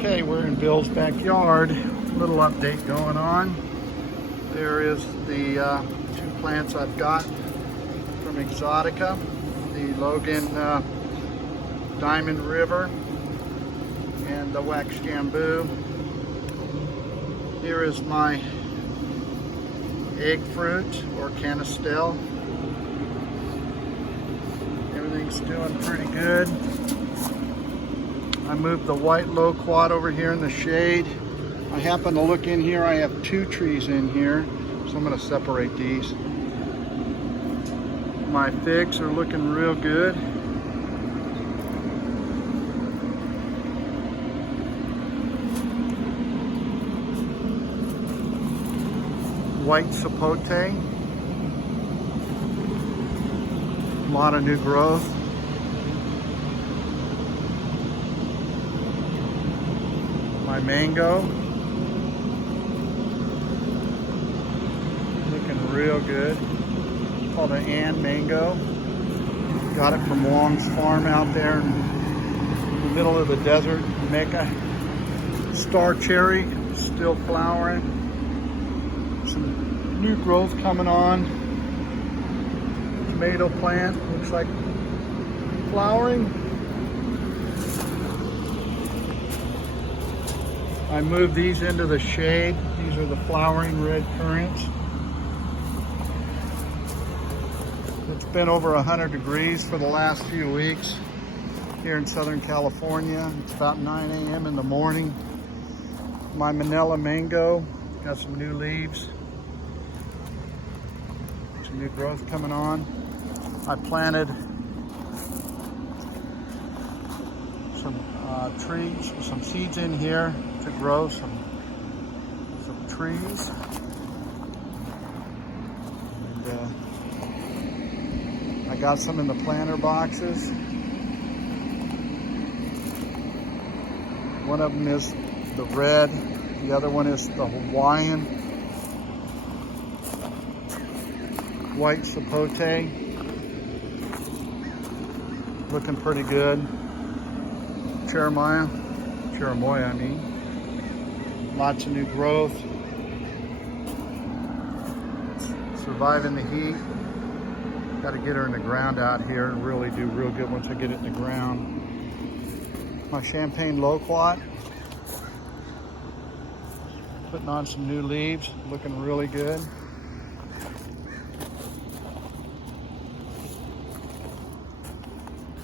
Okay, we're in Bill's backyard. Little update going on. There is the two plants I've got from Exotica, the Logan Diamond River and the Wax Jambu. Here is my egg fruit or canistel. Everything's doing pretty good. I moved the white loquat over here in the shade. I happen to look in here, I have two trees in here, so I'm going to separate these. My figs are looking real good. White sapote. A lot of new growth. My mango, looking real good. It's called an Ann mango. Got it from Wong's farm out there in the middle of the desert, Mecca. Star cherry, still flowering. Some new growth coming on. Tomato plant, looks like flowering. I moved these into the shade. These are the flowering red currants. It's been over 100 degrees for the last few weeks here in Southern California. It's about 9 a.m. in the morning. My Manila mango got some new leaves. Some new growth coming on. I planted some trees, some seeds in here to grow some trees. And I got some in the planter boxes. One of them is the red, the other one is the Hawaiian white sapote. Looking pretty good. Cherimoya, I mean. Lots of new growth. Surviving the heat. Got to get her in the ground out here and really do real good once I get it in the ground. My champagne loquat. Putting on some new leaves. Looking really good.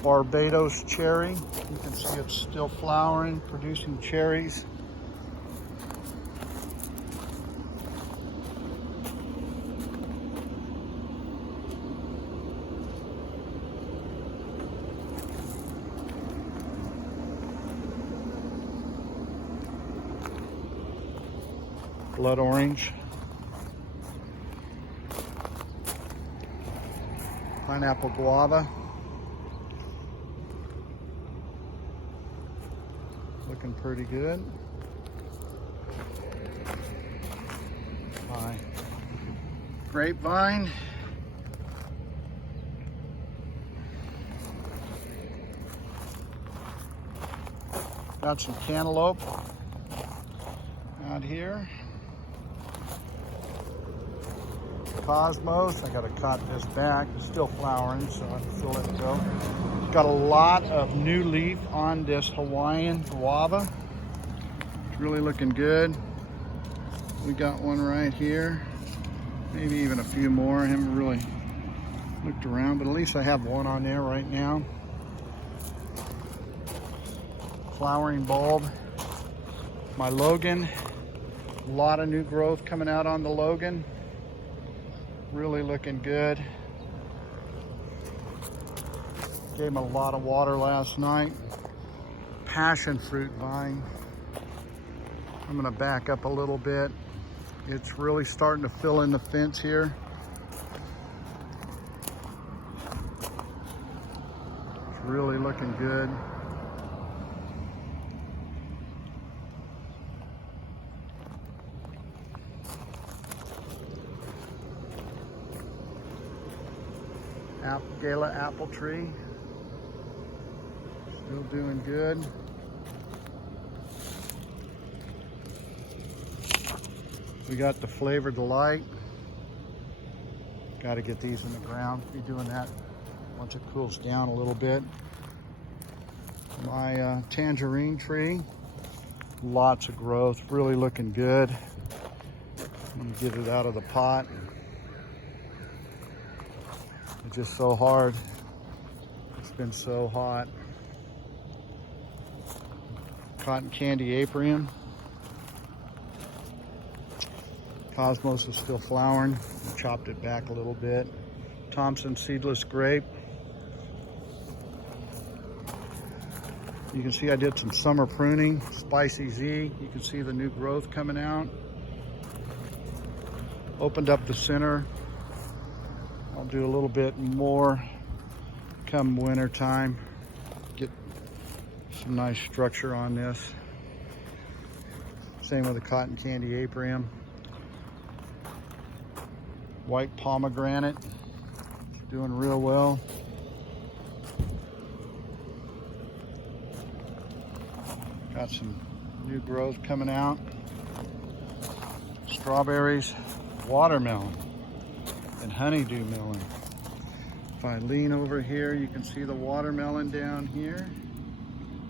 Barbados cherry. You can see it's still flowering, producing cherries. Blood orange. Pineapple guava. Looking pretty good. My grapevine. Got some cantaloupe out here. Cosmos, I gotta cut this back. It's still flowering, so I can still let it go. Got a lot of new leaf on this Hawaiian guava. It's really looking good. We got one right here. Maybe even a few more. I haven't really looked around, but at least I have one on there right now. Flowering bulb. My Logan. A lot of new growth coming out on the Logan. Really looking good. Gave him a lot of water last night. Passion fruit vine. I'm gonna back up a little bit. It's really starting to fill in the fence here. It's really looking good. Gala apple tree. Still doing good. We got the Flavor Delight. Got to get these in the ground. Be doing that once it cools down a little bit. My tangerine tree, lots of growth, really looking good. You get it out of the pot. It's just so hard. It's been so hot. Cotton candy apium. Cosmos is still flowering. Chopped it back a little bit. Thompson seedless grape. You can see I did some summer pruning. Spicy Z. You can see the new growth coming out. Opened up the center. I'll do a little bit more come winter time. Get some nice structure on this. Same with the cotton candy apium. White pomegranate, doing real well. Got some new growth coming out. Strawberries, watermelon, and honeydew melon. If I lean over here, you can see the watermelon down here.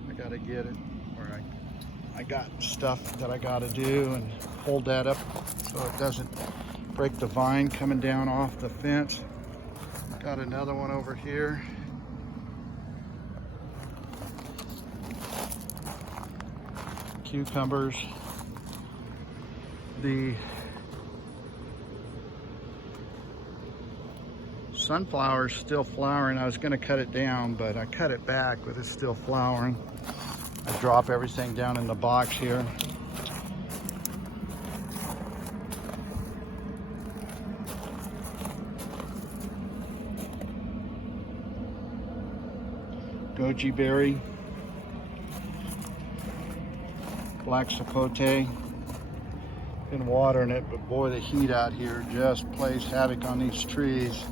I gotta get it where I got stuff that I gotta do and hold that up so it doesn't break the vine coming down off the fence. Got another one over here. Cucumbers. The sunflower's still flowering. I was gonna cut it down, but I cut it back, but it's still flowering. I drop everything down in the box here. Goji berry, black sapote. Been watering it, but boy, the heat out here just plays havoc on these trees.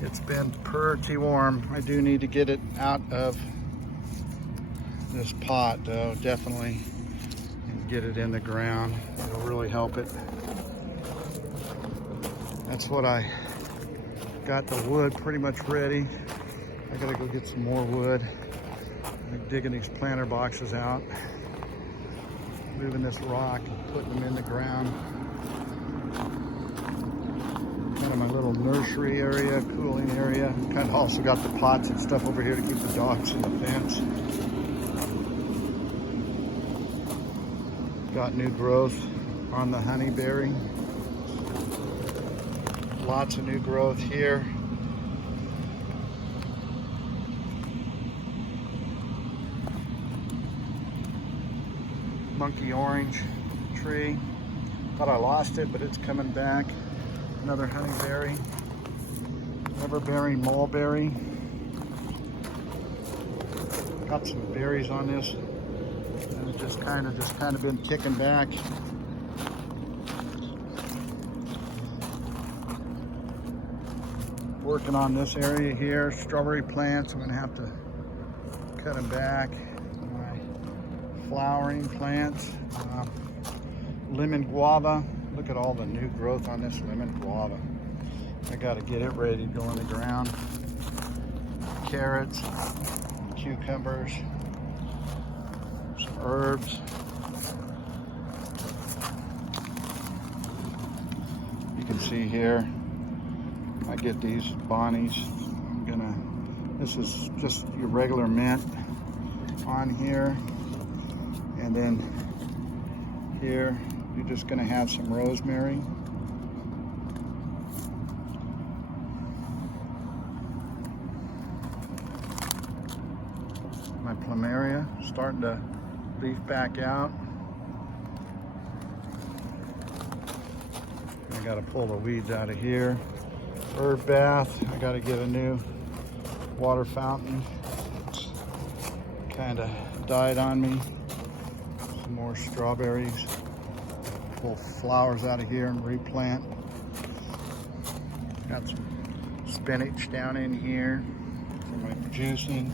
It's been pretty warm. I do need to get it out of this pot though, definitely, and get it in the ground. It'll really help it. That's what I got the wood pretty much ready. I gotta go get some more wood. I'm digging these planter boxes out, moving this rock and putting them in the ground. Kind of my little nursery area, cooling area. Kind of also got the pots and stuff over here to keep the dogs in the fence. Got new growth on the honeyberry. Lots of new growth here. Monkey orange tree. Thought I lost it, but it's coming back. Another honeyberry. Ever-bearing mulberry. Got some berries on this, and it's just kind of been kicking back. Working on this area here. Strawberry plants. I'm gonna have to cut them back. Flowering plants, lemon guava. Look at all the new growth on this lemon guava. I got to get it ready to go in the ground. Carrots, cucumbers, some herbs. You can see here, I get these Bonnies. This is just your regular mint on here. And then here, you're just gonna have some rosemary. My plumeria starting to leaf back out. I gotta pull the weeds out of here. Herb bath, I gotta get a new water fountain. It's kinda died on me. More strawberries. Pull flowers out of here and replant. Got some spinach down in here for my juicing.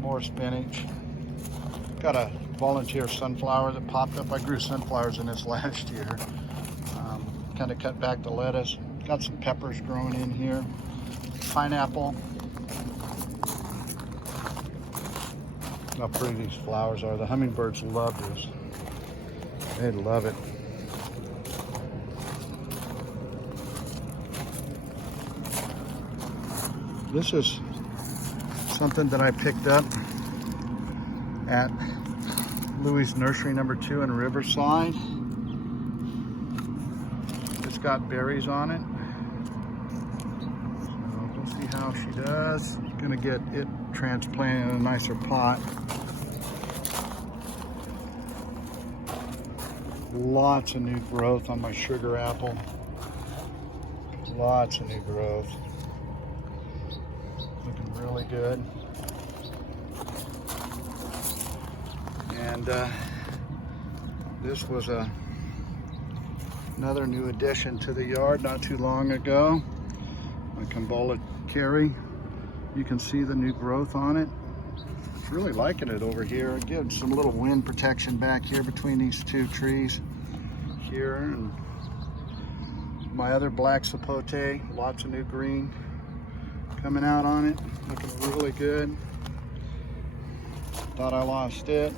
More spinach. Got a volunteer sunflower that popped up. I grew sunflowers in this last year. kind of cut back the lettuce. Got some peppers growing in here. Pineapple. How pretty these flowers are. The hummingbirds love this. They love it. This is something that I picked up at Louis Nursery number 2 in Riverside. It's got berries on it. So we'll see how she does. Gonna get it transplanted in a nicer pot. Lots of new growth on my sugar apple. Lots of new growth. Looking really good. And this was another new addition to the yard not too long ago. My Kumbola Cherry. You can see the new growth on it. It's really liking it over here. It gives some little wind protection back here between these two trees here. And my other black sapote, lots of new green coming out on it. Looking really good. Thought I lost it.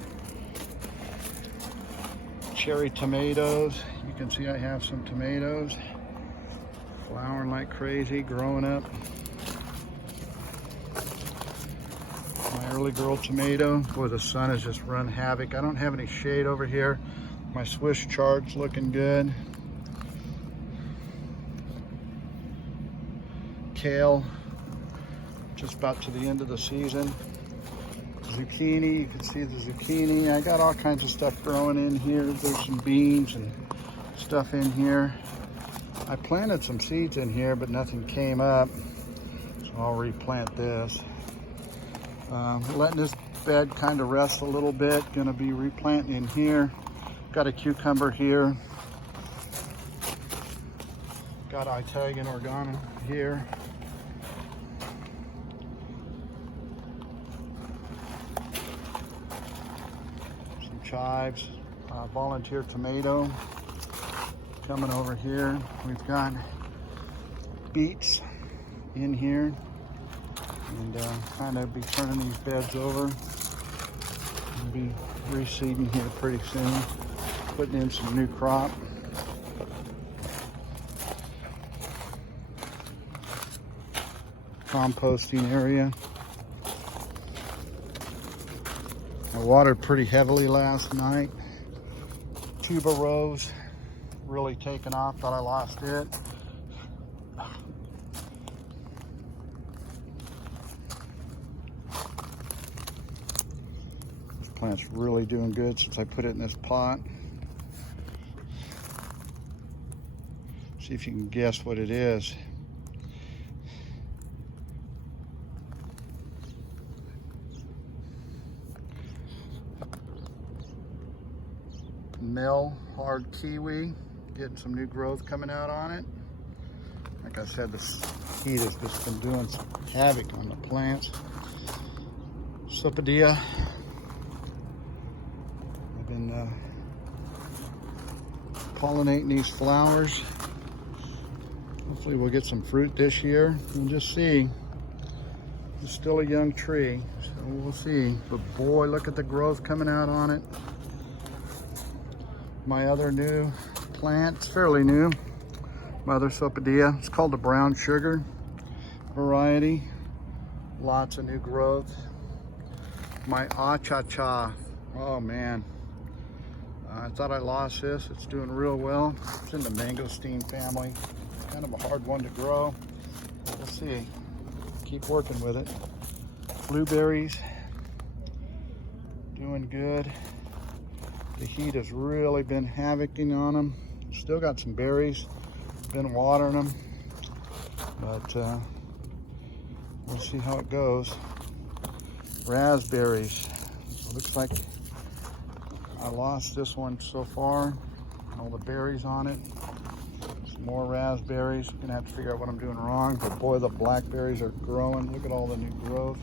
Cherry tomatoes. You can see I have some tomatoes flowering like crazy, growing up. My early girl tomato. Boy, the sun has just run havoc. I don't have any shade over here. My Swiss chard's looking good. Kale, just about to the end of the season. Zucchini, you can see the zucchini. I got all kinds of stuff growing in here. There's some beans and stuff in here. I planted some seeds in here, but nothing came up. So I'll replant this. Letting this bed kind of rest a little bit. Gonna be replanting in here. Got a cucumber here. Got Italian oregano here. Some chives. Volunteer tomato coming over here. We've got beets in here. And kind of be turning these beds over. And be reseeding here pretty soon. Putting in some new crop. Composting area. I watered pretty heavily last night. Tuberose really taken off. Thought I lost it. Plant's really doing good since I put it in this pot. See if you can guess what it is. Mel hard kiwi, getting some new growth coming out on it. Like I said, this heat has just been doing some havoc on the plants. Sapodilla. Been pollinating these flowers. Hopefully we'll get some fruit this year. We'll just see. It's still a young tree, so we'll see. But boy, look at the growth coming out on it. My other new plant, it's fairly new. My other Sapodilla, it's called the brown sugar variety. Lots of new growth. My Acha-Cha, oh man. I thought I lost this. It's doing real well. It's in the mangosteen family. Kind of a hard one to grow. We'll see. Keep working with it. Blueberries. Doing good. The heat has really been havocing on them. Still got some berries. Been watering them. But we'll see how it goes. Raspberries. Looks like I lost this one so far. All the berries on it. Some more raspberries. Gonna have to figure out what I'm doing wrong. But boy, the blackberries are growing. Look at all the new growth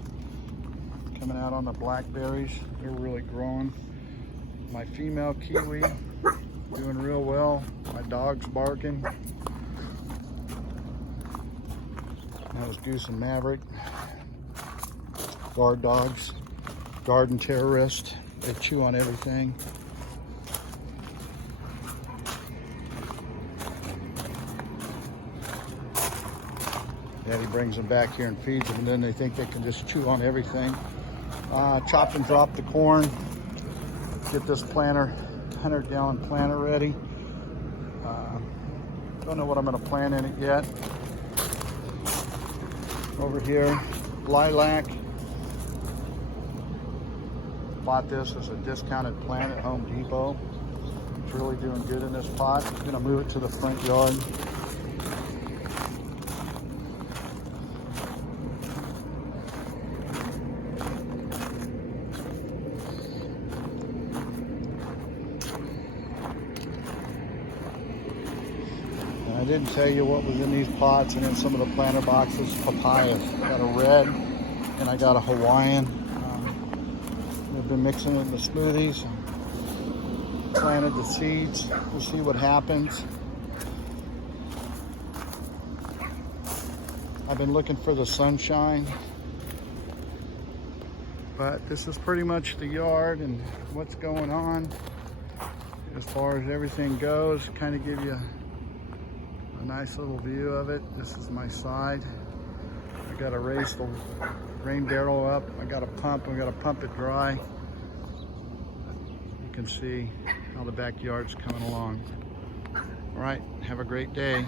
coming out on the blackberries. They're really growing. My female kiwi doing real well. My dog's barking. That was Goose and Maverick. Guard dogs, garden terrorists. They chew on everything. Daddy brings them back here and feeds them, and then they think they can just chew on everything. Chop and drop the corn. Get this planter, 100-gallon planter ready. Don't know what I'm gonna plant in it yet. Over here, lilac. Bought this as a discounted plant at Home Depot. It's really doing good in this pot. I'm gonna move it to the front yard. I didn't tell you what was in these pots and in some of the planter boxes. Papayas. Got a red and I got a Hawaiian. We've been mixing it in the smoothies. Planted the seeds. We'll see what happens. I've been looking for the sunshine. But this is pretty much the yard and what's going on as far as everything goes. Kind of give you a nice little view of it. This is my side. I got to raise the rain barrel up. I got a pump. I got to pump it dry. You can see how the backyard's coming along. All right, have a great day.